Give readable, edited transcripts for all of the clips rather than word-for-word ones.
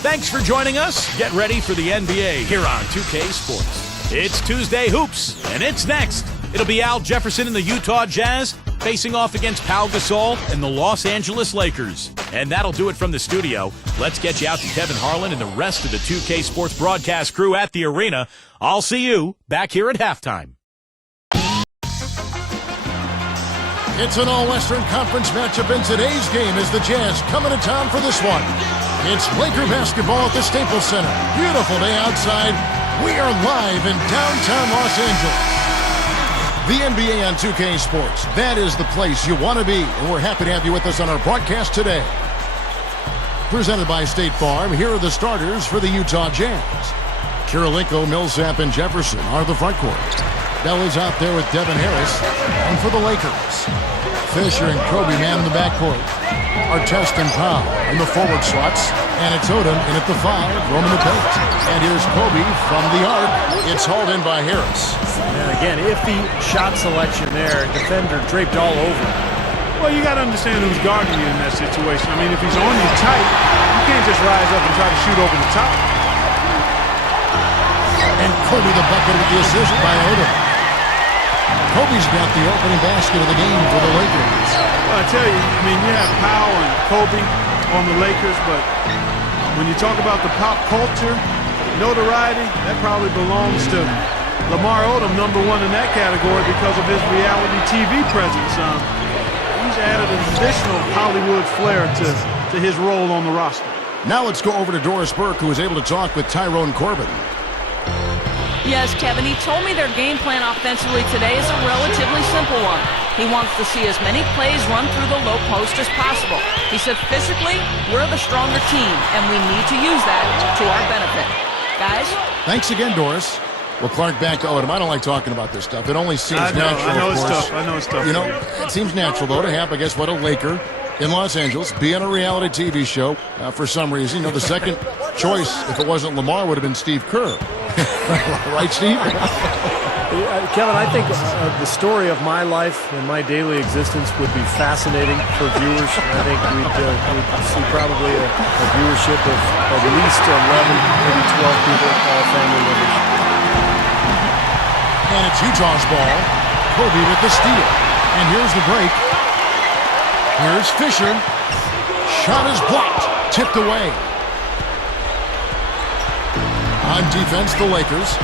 Thanks for joining us. Get ready for the NBA here on 2K Sports. It's Tuesday Hoops, and it's next. It'll be Al Jefferson and the Utah Jazz facing off against Pau Gasol and the Los Angeles Lakers. And that'll do it from the studio. Let's get you out to Kevin Harlan and the rest of the 2K Sports broadcast crew at the arena. I'll see you back here at halftime. It's an all-Western Conference matchup in today's game as the Jazz coming to town for this one. It's Laker basketball at the Staples Center. Beautiful day outside. We are live in downtown Los Angeles. The NBA on 2K Sports. That is the place you want to be, and we're happy to have you with us on our broadcast today. Presented by State Farm, here are the starters for the Utah Jazz. Kirilenko, Millsap, and Jefferson are the front court. Bell is out there with Devin Harris. And for the Lakers, Fisher and Kobe man in the backcourt. Artest and Powell in the forward slots. And it's Odom in at the 5, roaming the paint. And here's Kobe from the arc. It's hauled in by Harris. And again, iffy shot selection there. Defender draped all over. Well, you got to understand who's guarding you in that situation. I mean, if he's on you tight, you can't just rise up and try to shoot over the top. And Kobe the bucket with the assist by Odom. Kobe's got the opening basket of the game for the Lakers. Well, I tell you, I mean, you have Powell and Kobe on the Lakers, but when you talk about the pop culture, notoriety, that probably belongs to Lamar Odom, number one in that category because of his reality TV presence. He's added an additional Hollywood flair to his role on the roster. Now let's go over to Doris Burke, who was able to talk with Tyrone Corbin. Yes, Kevin, he told me their game plan offensively today is a relatively simple one. He wants to see as many plays run through the low post as possible. He said physically, we're the stronger team, and we need to use that to our benefit. Guys? Thanks again, Doris. Well, Clark, back to Odom. I don't like talking about this stuff. It only seems natural, I know of it's course. tough. I know it's tough. You know, it seems natural, though, to have, I guess, what, a Laker in Los Angeles, be on a reality TV show for some reason. You know, the second choice, if it wasn't Lamar, would have been Steve Kerr. Right, Steve? Kevin, I think the story of my life and my daily existence would be fascinating for viewers. I think we'd see probably a viewership of at least 11, maybe 12 people, all family members. And it's Utah's ball. Kobe with the steal. And here's the break. Here's Fisher. Shot is blocked. Tipped away. On defense, the Lakers.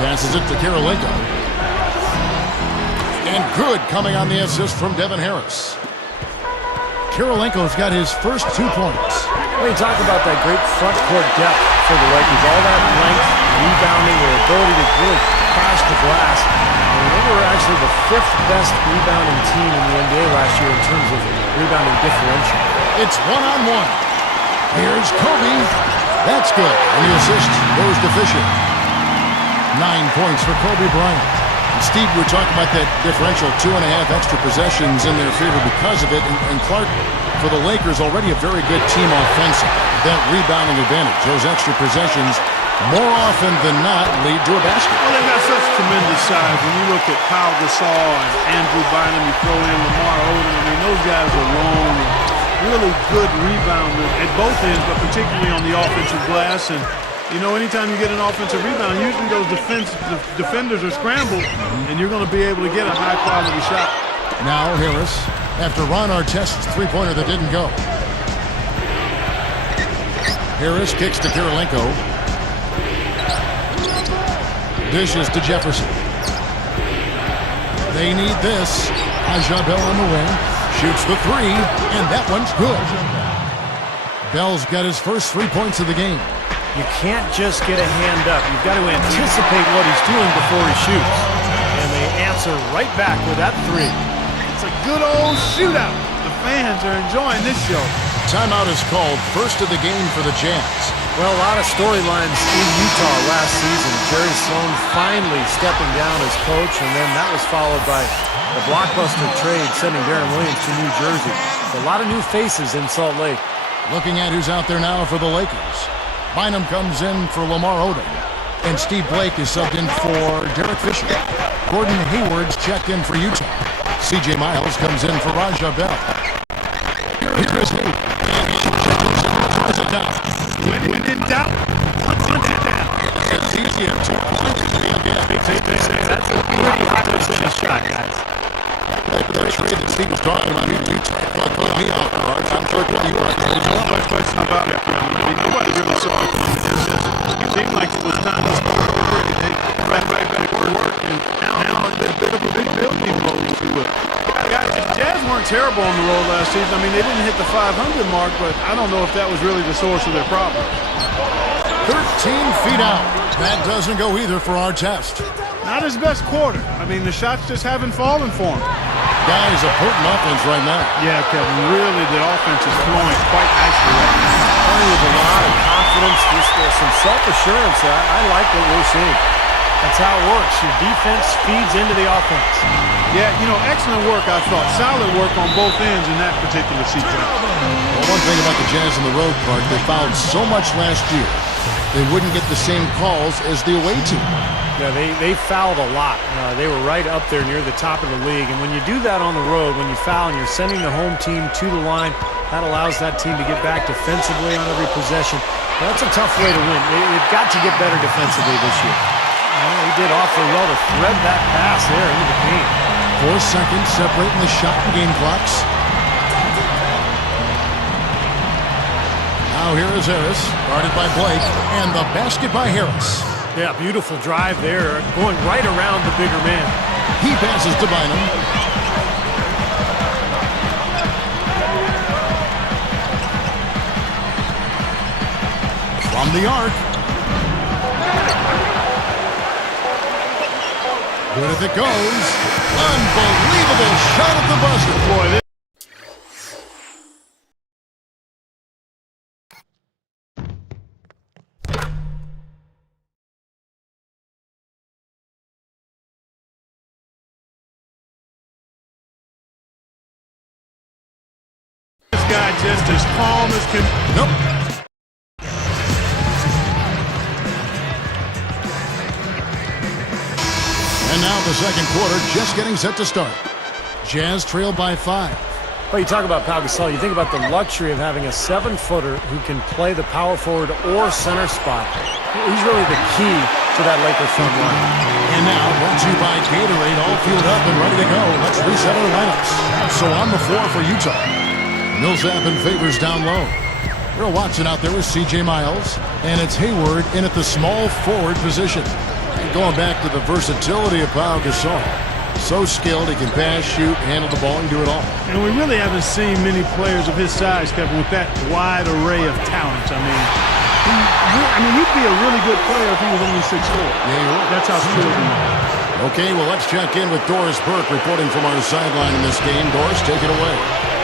Passes it to Kirilenko. And good coming on the assist from Devin Harris. Kirilenko's got his first 2 points. When you talk about that great front court depth for the Lakers, all that length, rebounding, their ability to really crash the glass. They were actually the 5th best rebounding team in the NBA last year in terms of rebounding differential. It's one-on-one. Here's Kobe. That's good. And the assist goes to Fisher. 9 points for Kobe Bryant. And Steve, we're talking about that differential, 2.5 extra possessions in their favor because of it. And Clark, for the Lakers, already a very good team offensive. That rebounding advantage, those extra possessions, more often than not, lead to a basket. Well, they've got such tremendous size. When you look at Pau Gasol and Andrew Bynum, you throw in Lamar Odom. I mean, those guys are long and really good rebounders at both ends, but particularly on the offensive glass. And, you know, anytime you get an offensive rebound, usually those defenders are scrambled, and you're going to be able to get a high-quality shot. Now Harris, after Ron Artest's three-pointer that didn't go. Harris kicks to Kirilenko. Dishes to Jefferson. They need this. Raja Bell on the wing. Shoots the 3, and that one's good. Bell's got his first 3 points of the game. You can't just get a hand up. You've got to anticipate what he's doing before he shoots. And they answer right back with that 3. It's a good old shootout. The fans are enjoying this show. Timeout is called. First of the game for the Jazz. Well, a lot of storylines in Utah last season. Jerry Sloan finally stepping down as coach, and then that was followed by the blockbuster trade sending Darren Williams to New Jersey. A lot of new faces in Salt Lake. Looking at who's out there now for the Lakers. Bynum comes in for Lamar Odom. And Steve Blake is subbed in for Derek Fisher. Gordon Hayward's checked in for Utah. C.J. Miles comes in for Raja Bell. Here's Hayward. he had 2 points again. That's a pretty high percentage shot, guys. That trade that Steve was talking about, caught me off guard. I'm sure you were. There's no question about it. I mean, nobody really saw it coming. It seemed like it was time to start over. They right back to work, and now they're a bit of a big building mode, if you will. Guys, the Jazz weren't terrible on the road last season. I mean, they didn't hit the 500 mark, but I don't know if that was really the source of their problem. 13 feet out. That doesn't go either for our test. Not his best quarter. I mean, the shots just haven't fallen for him. Guys, a potent offense right now. Yeah, Kevin, really the offense is flowing quite nicely right now. Playing with a lot of confidence, just some self-assurance. I like what we're seeing. That's how it works. Your defense feeds into the offense. Yeah, you know, excellent work, I thought. Solid work on both ends in that particular sequence. Well, one thing about the Jazz on the road, Clark, they fouled so much last year, they wouldn't get the same calls as the away team. Yeah, they fouled a lot. They were right up there near the top of the league. And when you do that on the road, when you foul and you're sending the home team to the line, that allows that team to get back defensively on every possession. That's a tough way to win. They've got to get better defensively this year. He did awfully well to thread that pass there into the paint. 4 seconds separating the shot and game clocks. Now here is Harris, guarded by Blake, and the basket by Harris. Yeah, beautiful drive there, going right around the bigger man. He passes to Bynum. From the arc. Good as it goes. Unbelievable shot at the buzzer. Boy, this guy just as calm as can. Nope. And now the second quarter just getting set to start. Jazz trail by 5. Well, you talk about Pau Gasol, you think about the luxury of having a 7-footer who can play the power forward or center spot. He's really the key to that Lakers front line. And now, brought to you by Gatorade, all fueled up and ready to go. Let's reset our lineups. So on the floor for Utah, Millsap and Favors down low. Earl Watson out there with C.J. Miles. And it's Hayward in at the small forward position. And going back to the versatility of Pau Gasol. So skilled, he can pass, shoot, handle the ball, and do it all. And we really haven't seen many players of his size, Kevin, with that wide array of talent. I mean, he'd be a really good player if he was only 6'4". Yeah, you're right. That's how skilled he is. Okay, well, let's check in with Doris Burke reporting from our sideline in this game. Doris, take it away.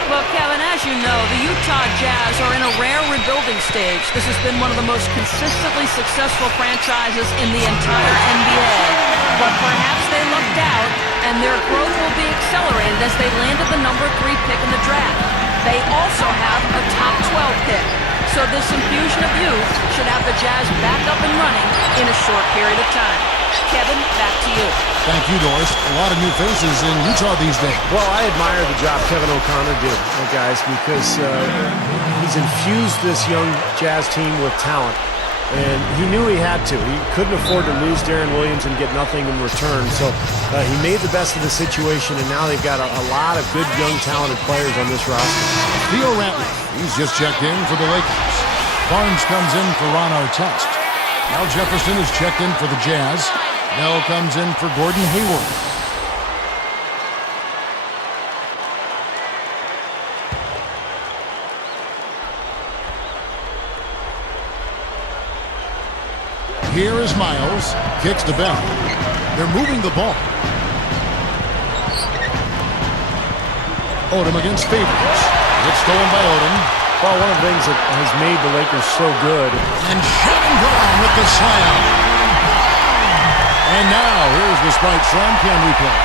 Well, Kevin, as you know, the Utah Jazz are in a rare rebuilding stage. This has been one of the most consistently successful franchises in the entire NBA. But perhaps they lucked out, and their growth will be accelerated as they landed the number 3 pick in the draft. They also have a top 12 pick. So this infusion of youth should have the Jazz back up and running in a short period of time. Kevin, back to you. Thank you, Doris. A lot of new faces in Utah these days. Well, I admire the job Kevin O'Connor did, guys, because he's infused this young Jazz team with talent. And he knew he had to. He couldn't afford to lose Darren Williams and get nothing in return. So he made the best of the situation, and now they've got a lot of good, young, talented players on this roster. Theo Ratliff, he's just checked in for the Lakers. Barnes comes in for Ron Artest. Al Jefferson is checked in for the Jazz. Bell comes in for Gordon Hayward. Here is Miles, kicks to Bell. They're moving the ball. Odom against Favors. It's stolen by Odom. Well, one of the things that has made the Lakers so good. And Shannon Brown with the slam. And now, here's the Spikes on cam replay.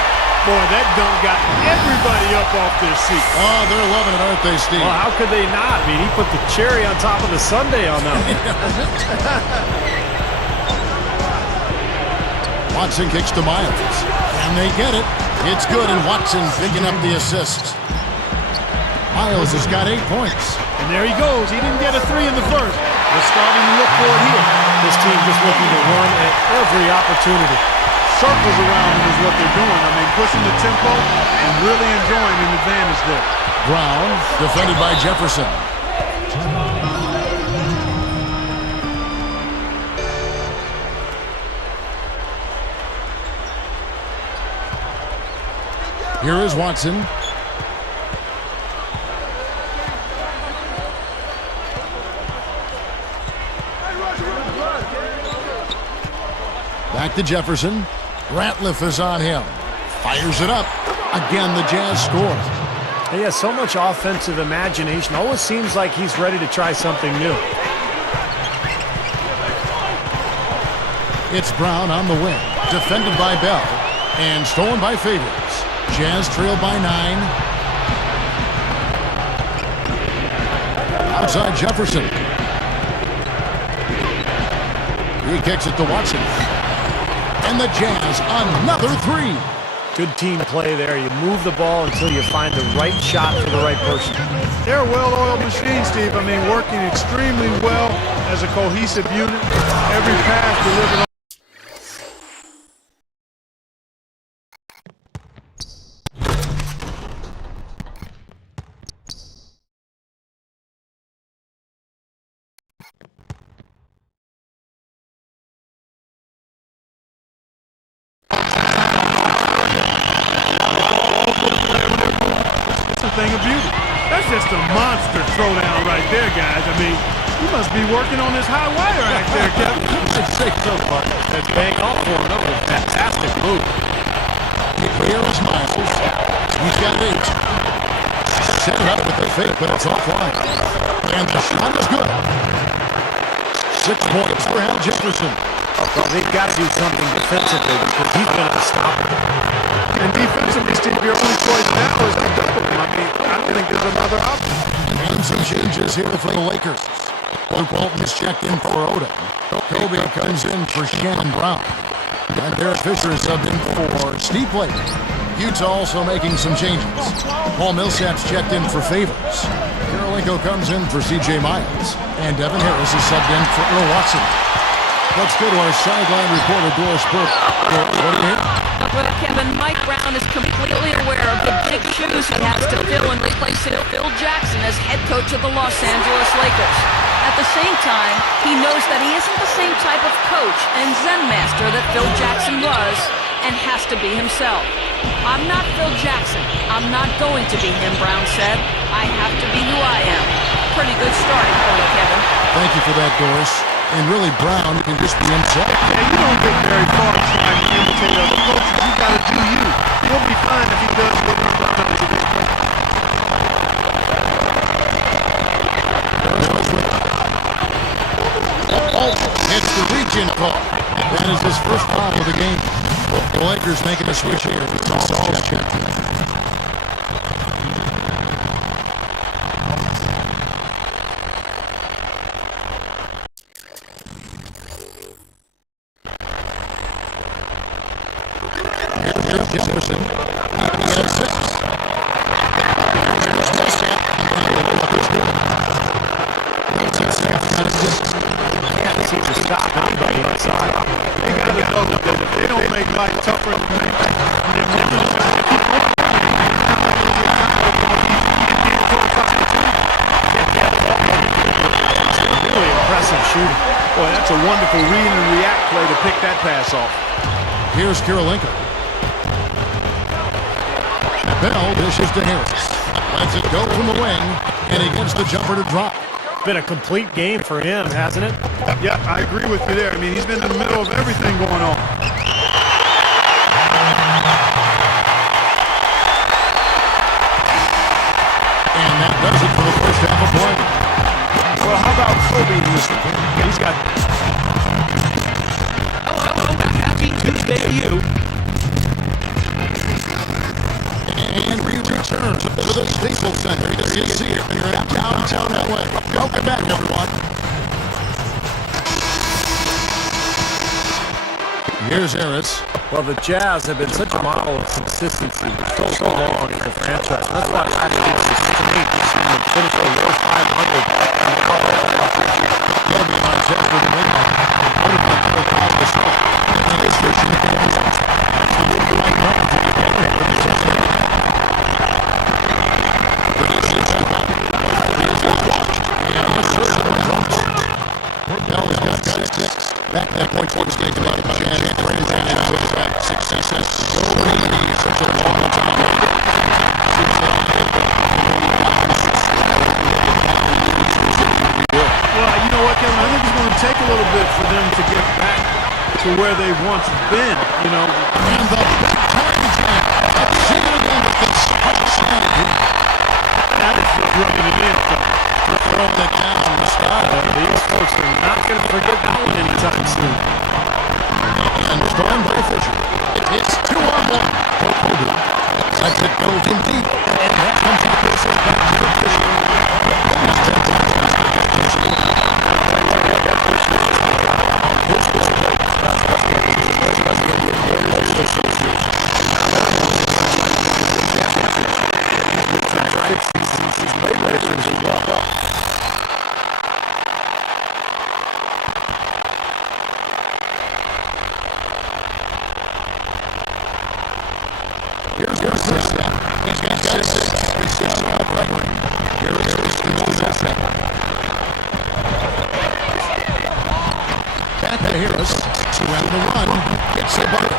Boy, that dunk got everybody up off their seat. Oh, they're loving it, aren't they, Steve? Well, how could they not? I mean, he put the cherry on top of the sundae on that one. Watson kicks to Miles. And they get it. It's good, and Watson picking up the assist. Miles has got 8 points. And there he goes. He didn't get a 3 in the first. They're starting to look for it here. This team just looking to run at every opportunity. Circles around him is what they're doing. I mean, pushing the tempo and really enjoying an advantage there. Brown, defended by Jefferson. Here is Watson. Back to Jefferson. Ratliff is on him. Fires it up. Again, the Jazz score. He has so much offensive imagination. Always seems like he's ready to try something new. It's Brown on the wing. Defended by Bell. And stolen by Favors. Jazz trail by 9. Outside Jefferson. He kicks it to Watson. And the Jazz, another 3. Good team play there. You move the ball until you find the right shot for the right person. They're a well-oiled machine, Steve. I mean, working extremely well as a cohesive unit. Every pass delivered. Thing of beauty. That's just a monster throwdown right there, guys. I mean, you must be working on this high wire act there, Kevin. I'd say so, but that's paying off for him. That was a fantastic move. Here is Miles. He's got 8. Set it up with the fake, but it's offline. And the shot is good. 6 points for Al Jefferson. Well, they've got to do something defensively because he's going to stop it. And defensively, Steve, your only choice now is to double him. I mean, I don't think there's another option. And some changes here for the Lakers. Luke Walton is checked in for Odom. Kobe comes in for Shannon Brown. And Derek Fisher is subbed in for Steve Blake. Utah also making some changes. Paul Millsap's checked in for Favors. Karolinko comes in for C.J. Miles. And Devin Harris is subbed in for Earl Watson. Let's go to our sideline reporter, Doris Burke. Doris, what do you hear? Well, Kevin, Mike Brown is completely aware of the big shoes he has to fill in replacing Phil Jackson as head coach of the Los Angeles Lakers. At the same time, he knows that he isn't the same type of coach and Zen master that Phil Jackson was and has to be himself. I'm not Phil Jackson. I'm not going to be him, Brown said. I have to be who I am. Pretty good starting point, Kevin. Thank you for that, Doris. And really, Brown can just be himself. Yeah, you don't get very far trying to imitate other coaches. You got to do you. You'll be fine if he does what he's done to this point. It's the reach-in call. That is his first foul of the game. The Lakers making a switch here. It's all checked. Jefferson. He has 6. Can't seem to stop anybody inside. They got to know that if they don't make life tougher than they Really impressive shooting. Boy, that's a wonderful read and react play to pick that pass off. Here's Karolinko. Bell dishes to Harris. Lets it go from the wing, and he gets the jumper to drop. Been a complete game for him, hasn't it? Yeah, I agree with you there. I mean, he's been in the middle of everything going on. And that does it for the first half of play. Well, how about Kobe in this one? He's got... Happy Tuesday to you. And we return to the Staples Center. You see it here in downtown LA. Welcome back, everyone. Here's Harris. Well, the Jazz have been such a model of consistency for so long as a franchise. That's why I think it's 6-8. to where they've once been, you know. And the big time jam. Let's see it again with this strategy. That is just rubbing it in. Throwing it down the start. These folks are not going to forget that one anytime soon. And storm by Fisher. It's 2-on-1 for Kobe. Lets it go from deep. And that comes out this back to Fisher. Last 10 times after that Here's the first step. He's got 6. He's got out right. Here it is. He knows that second. Back to Harris. Around the run. Gets the bucket.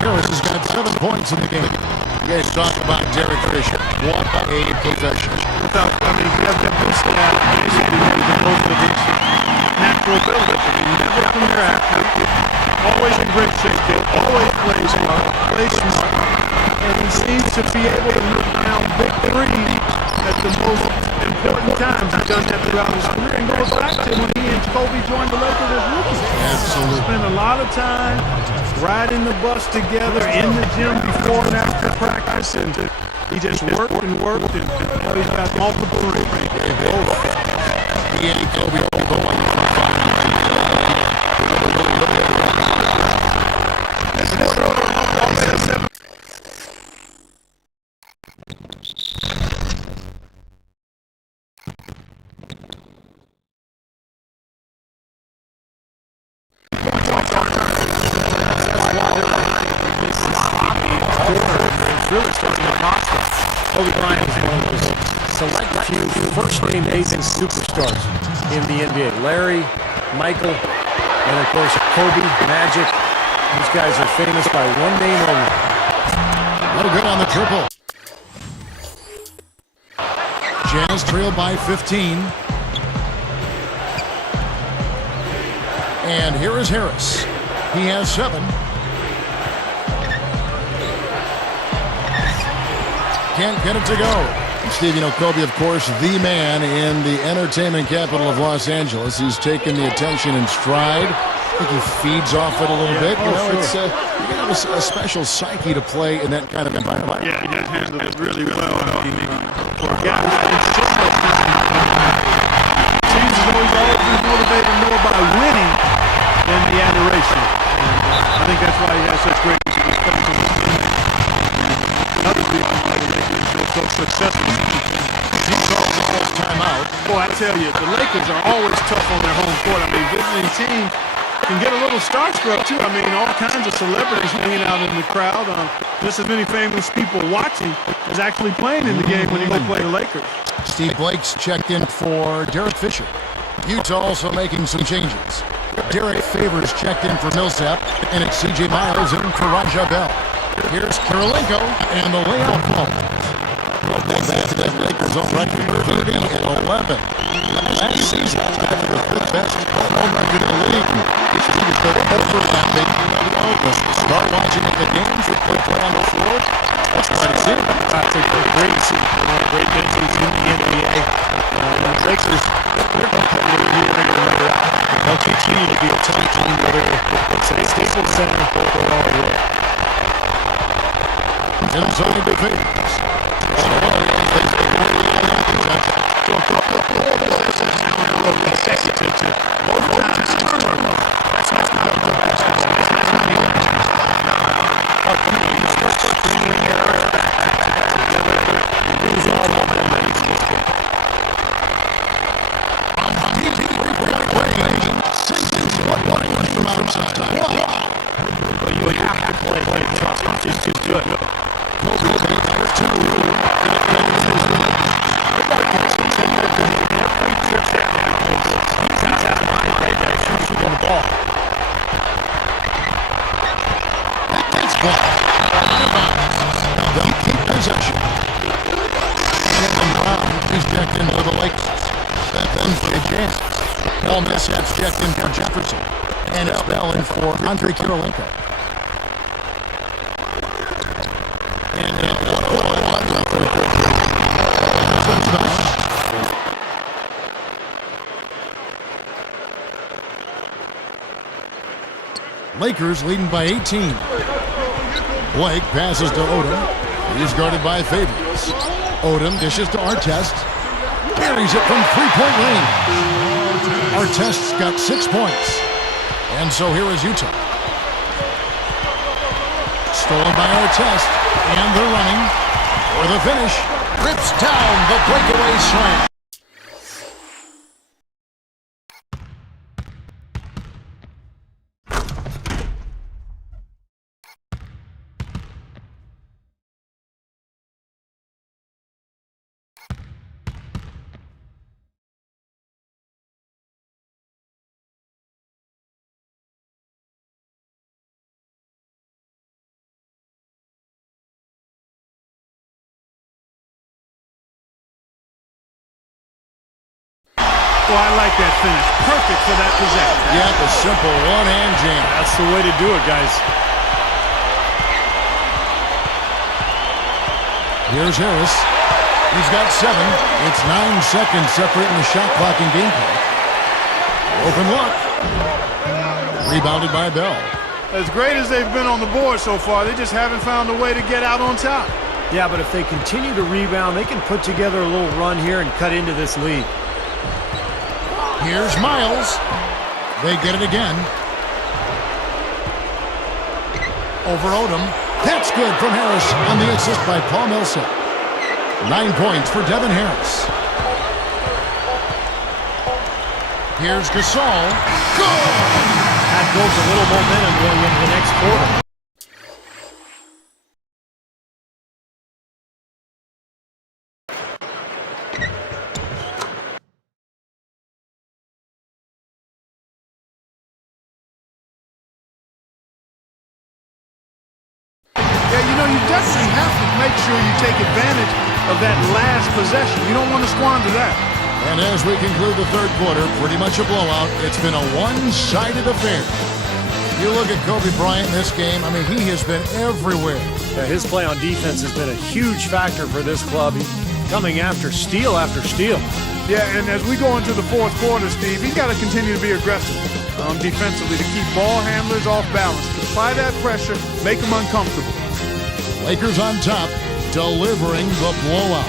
Harris has got 7 points in the game. You guys talk about Derek Fisher. What a professional. You have that boost stat. Basically, most of his natural ability. I mean, never from your athlete. Always in great shape. Always plays well. Plays smart. And he seems to be able to knock down big threes at the most important times. He's done that throughout his career and goes back to when he and Kobe joined the Lakers as rookies. Absolutely. Spent a lot of time riding the bus together in the gym before and after practice, and he just worked and worked, and now he's got multiple rings. He and Kobe all go on the front line. Really starting to prosper. Kobe Bryant is one of those select few first-name Asian superstars in the NBA. Larry, Michael, and of course Kobe, Magic. These guys are famous by one name only. No good on the triple. Jazz trail by 15. And here is Harris. He has 7. Can't get it to go. Steve, you know, Kobe, of course, the man in the entertainment capital of Los Angeles. He's taken the attention in stride. I think he feeds off it a little bit. You know, it's you have a special psyche to play in that kind of environment. Yeah, he has handled it really well. I mean, for a guy who's been so much time, it seems as though he's always been motivated more by winning than the adoration. And I think that's why he has such great respect for his teammates. Other people why the Lakers are so successful. He calls the first time out. Boy, I tell you, the Lakers are always tough on their home court. I mean, visiting teams can get a little starstruck, too. I mean, all kinds of celebrities hanging out in the crowd. Just as many famous people watching as actually playing in the game when you go play the Lakers. Steve Blake's checked in for Derek Fisher. Utah also making some changes. Derek Favors checked in for Millsap, and it's C.J. Miles in for Raja Bell. Here's Karolinko and the layout ball. That's the Lakers on record for 30 and 11. Last season, after the 5th best home record in the league. It's just the overlapping. Start watching the games that they play on the floor. That's quite a scene. That's a great scene. One of the great venues in the NBA. The Lakers, they're competitive here. They're going to remember that. They'll continue to be a tough team, whether it's a Staples Center or all the way. Inside the Favors. You have to play tough. It's just good. They'll keep possession. Jalen Brown is checked in for the Lakers. Then for the Jazz. Paul Millsap's checked in for Jefferson. And it's Bell in for Andre Kirilenko. And Lakers leading by 18. Blake passes to Odom. He's guarded by Favors. Odom dishes to Artest. Buries it from three-point range. Artest's got 6 points. And so here is Utah. Stolen by Artest. And they're running for the finish. Rips down the breakaway slam. Oh, I like that finish. Perfect for that possession. Yeah, the simple one-hand jam. That's the way to do it, guys. Here's Harris. He's got 7. It's 9 seconds separating the shot clock and game clock. Open look. Rebounded by Bell. As great as they've been on the board so far, they just haven't found a way to get out on top. Yeah, but if they continue to rebound, they can put together a little run here and cut into this lead. Here's Miles. They get it again. Over Odom. That's good from Harris on the assist by Paul Millsap. 9 points for Devin Harris. Here's Gasol. Good! That builds a little momentum going into the next quarter. You definitely have to make sure you take advantage of that last possession. You don't want to squander that. And as we conclude the third quarter, pretty much a blowout. It's been a one-sided affair. You look at Kobe Bryant in this game, I mean, he has been everywhere. Yeah, his play on defense has been a huge factor for this club. He's coming after steal after steal. Yeah, and as we go into the fourth quarter, Steve, he's got to continue to be aggressive defensively to keep ball handlers off balance. Apply that pressure, make them uncomfortable. Lakers on top, delivering the blowout.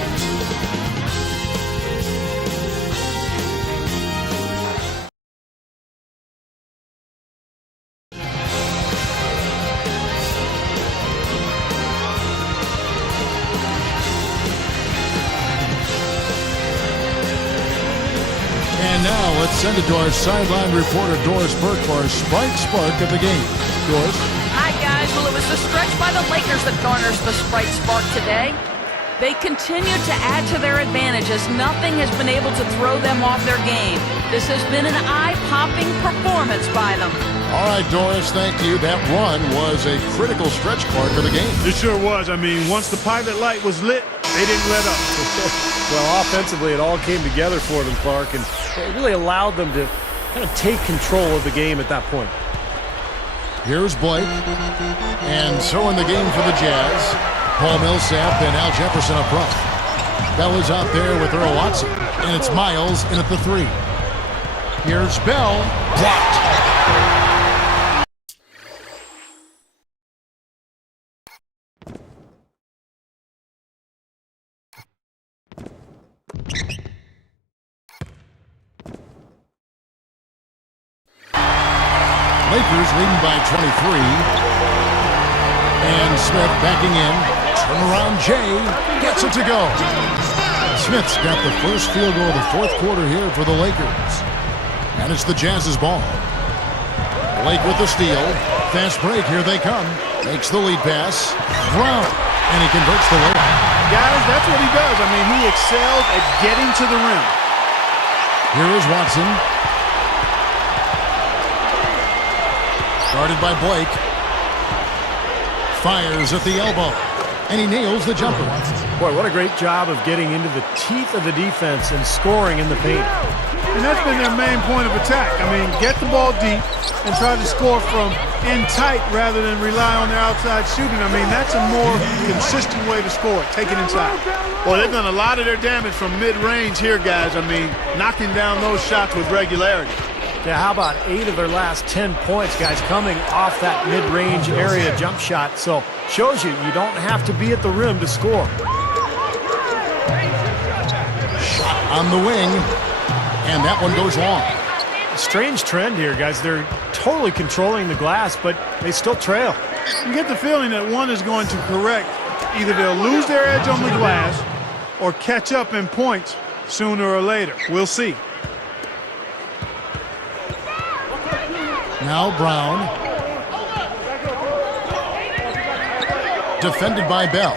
And now let's send it to our sideline reporter, Doris Burke, for our Sprite Spark of the game. Doris? Hi, guys. Well, it was the stretch by the Lakers that garners the Sprite Spark today. They continue to add to their advantage as nothing has been able to throw them off their game. This has been an eye-popping performance by them. All right, Doris, thank you. That run was a critical stretch part of the game. It sure was. I mean, once the pilot light was lit, they didn't let up. Well, offensively, it all came together for them, Clark, and it really allowed them to kind of take control of the game at that point. Here's Blake. And so in the game for the Jazz, Paul Millsap and Al Jefferson up front. Bell is out there with Earl Watson. And it's Miles in at the 3. Here's Bell. Blocked. Lakers leading by 23. And Smith backing in. Turnaround Jay gets it to go. Smith's got the first field goal of the fourth quarter here for the Lakers. And it's the Jazz's ball. Blake with the steal. Fast break, here they come. Makes the lead pass. Brown. And he converts the layup. Guys, that's what he does. I mean, he excels at getting to the rim. Here is Watson. Guarded by Blake. Fires at the elbow. And he nails the jumper. Boy, what a great job of getting into the teeth of the defense and scoring in the paint. And that's been their main point of attack. I mean, get the ball deep, and try to score from in tight rather than rely on their outside shooting. I mean, that's a more consistent way to score, take it inside. Well, they've done a lot of their damage from mid-range here, guys. I mean, knocking down those shots with regularity. Yeah, how about 8 of their last 10 points, guys, coming off that mid-range area jump shot. So shows you don't have to be at the rim to score. Shot on the wing, and that one goes long. A strange trend here, guys. They're totally controlling the glass, but they still trail. You get the feeling that one is going to correct. Either they'll lose their edge on the glass or catch up in points sooner or later. We'll see. Now Brown. Defended by Bell.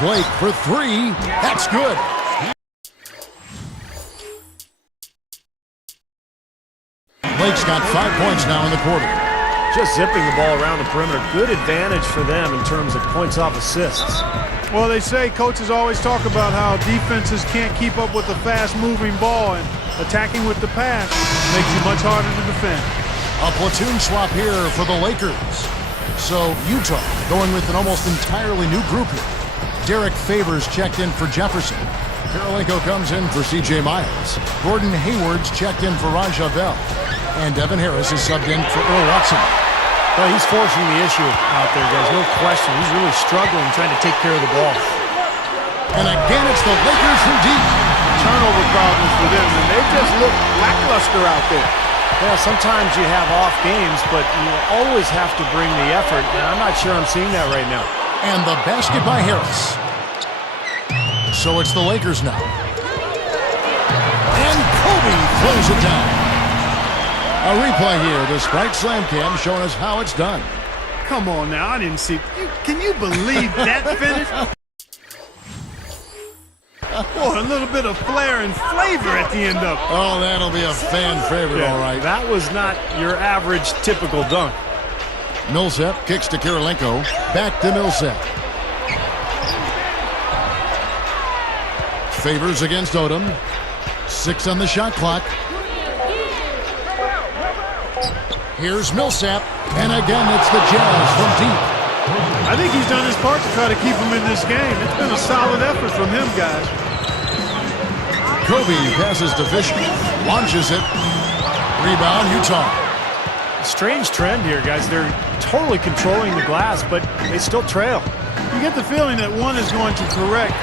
Blake for 3. That's good. Blake's got 5 points now in the quarter. Just zipping the ball around the perimeter. Good advantage for them in terms of points off assists. Well, they say coaches always talk about how defenses can't keep up with the fast-moving ball, and attacking with the pass makes you much harder to defend. A platoon swap here for the Lakers. So Utah going with an almost entirely new group here. Derek Favors checked in for Jefferson. Karolinko comes in for C.J. Miles. Gordon Hayward's checked in for Raja Bell. And Devin Harris is subbed in for Earl Watson. Well, he's forcing the issue out there, guys. No question. He's really struggling trying to take care of the ball. And again, it's the Lakers from deep. Turnover problems for them, and they just look lackluster out there. Yeah, sometimes you have off games, but you always have to bring the effort, and I'm not sure I'm seeing that right now. And the basket by Harris. So it's the Lakers now. And Kobe throws it down. A replay here, the Sprite Slam Cam showing us how it's done. Come on now, I didn't see. Can you believe that finish? Boy, a little bit of flair and flavor at the end of it. Oh, that'll be a fan favorite, all right. That was not your average typical dunk. Millsap kicks to Karolinko. Back to Millsap. Favors against Odom. 6 on the shot clock. Here's Millsap. And again, it's the Jazz from deep. I think he's done his part to try to keep him in this game. It's been a solid effort from him, guys. Kobe passes to Fisher. Launches it. Rebound, Utah. Strange trend here, guys. They're totally controlling the glass, but they still trail. You get the feeling that one is going to correct.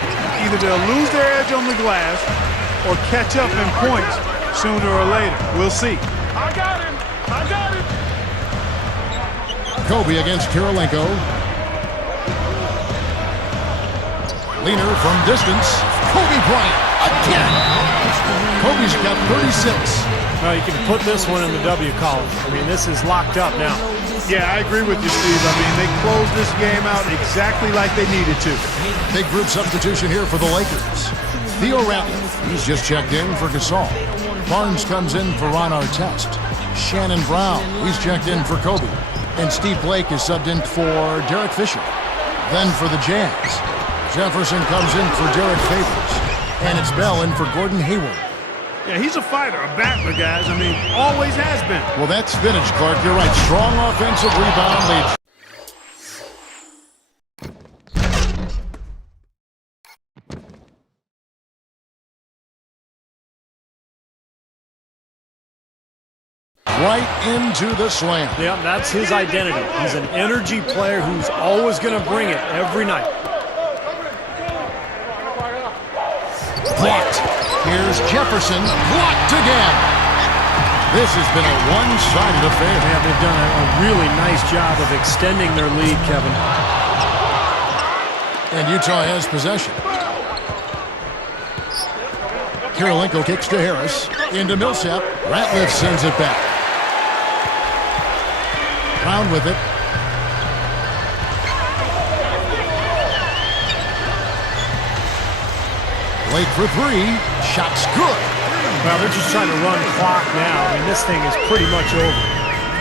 Either they'll lose their edge on the glass or catch up in points sooner or later. We'll see. I got him. I got him. Kobe against Karolinko. Leaner from distance. Kobe Bryant again. Kobe's got 36. Well, you can put this one in the W column. I mean, this is locked up now. Yeah, I agree with you, Steve. I mean, they closed this game out exactly like they needed to. Big group substitution here for the Lakers. Theo Ratliff, he's just checked in for Gasol. Barnes comes in for Ron Artest. Shannon Brown, he's checked in for Kobe. And Steve Blake is subbed in for Derek Fisher. Then for the Jazz, Jefferson comes in for Derek Favors. And it's Bell in for Gordon Hayward. Yeah, he's a fighter, a battler, guys. I mean, always has been. Well, that's vintage, Clark. You're right. Strong offensive rebound lead. Right into the slam. Yeah, that's his identity. He's an energy player who's always going to bring it every night. Blocked. Here's Jefferson. Blocked again. This has been a one-sided affair. Yeah, they've done a really nice job of extending their lead, Kevin. And Utah has possession. Karolinko kicks to Harris. Into Millsap. Ratliff sends it back. Brown with it. Blake for 3. Shot's good. Well, they're just trying to run clock now. I mean, this thing is pretty much over.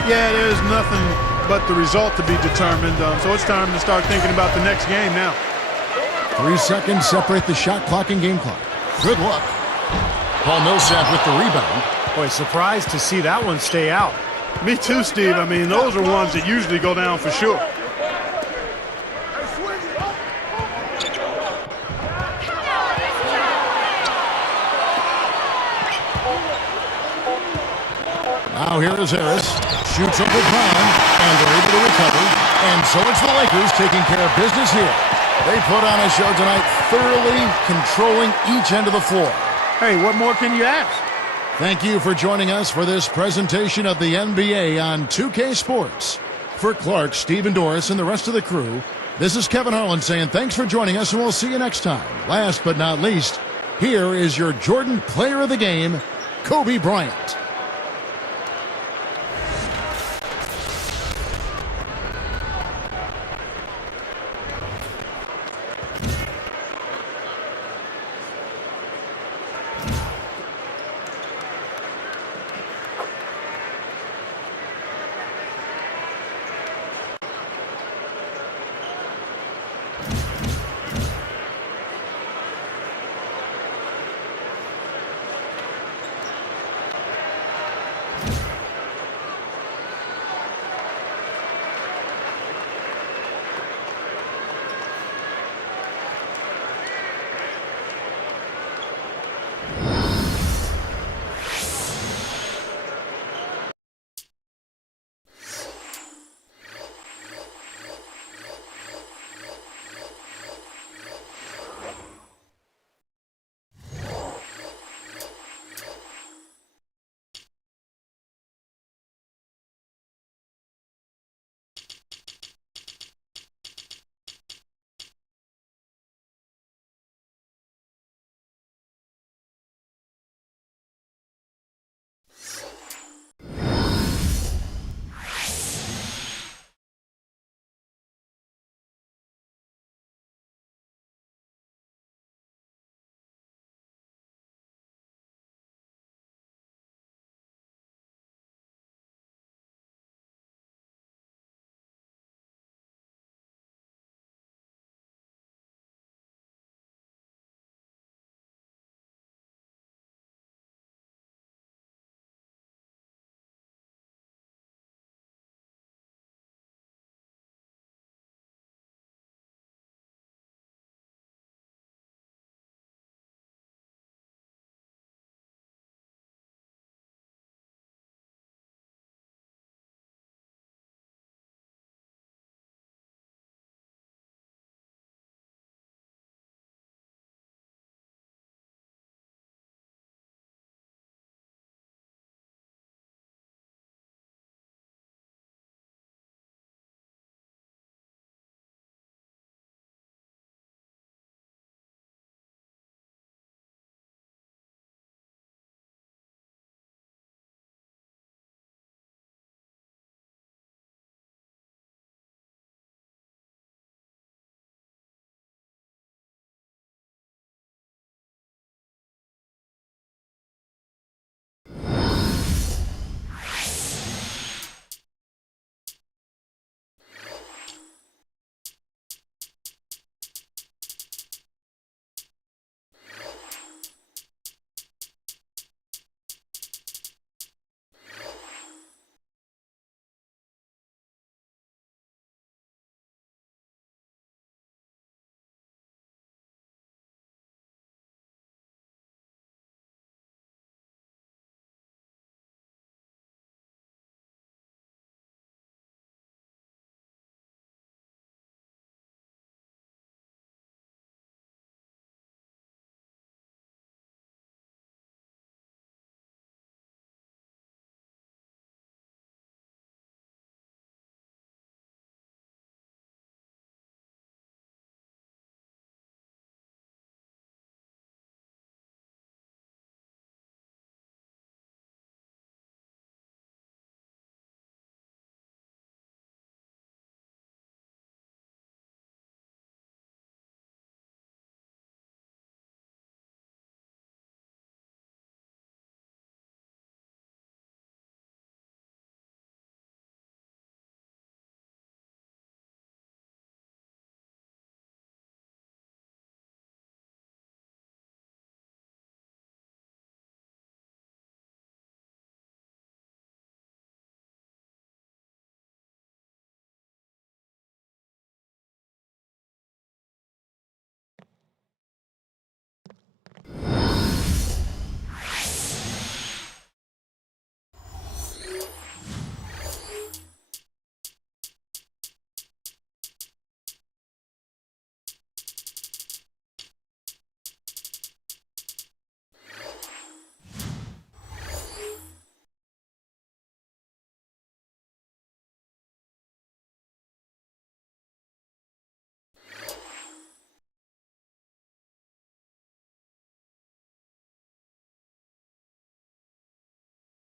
Yeah, there's nothing but the result to be determined. So it's time to start thinking about the next game now. 3 seconds separate the shot clock and game clock. Good luck. Paul Millsap with the rebound. Boy, surprised to see that one stay out. Me too, Steve. I mean, those are ones that usually go down for sure. Now here is Harris. Shoots over Brown, and they're able to recover. And so it's the Lakers taking care of business here. They put on a show tonight, thoroughly controlling each end of the floor. Hey, what more can you ask? Thank you for joining us for this presentation of the NBA on 2K Sports. For Clark, Stephen Doris, and the rest of the crew, this is Kevin Harlan saying thanks for joining us, and we'll see you next time. Last but not least, here is your Jordan Player of the Game, Kobe Bryant.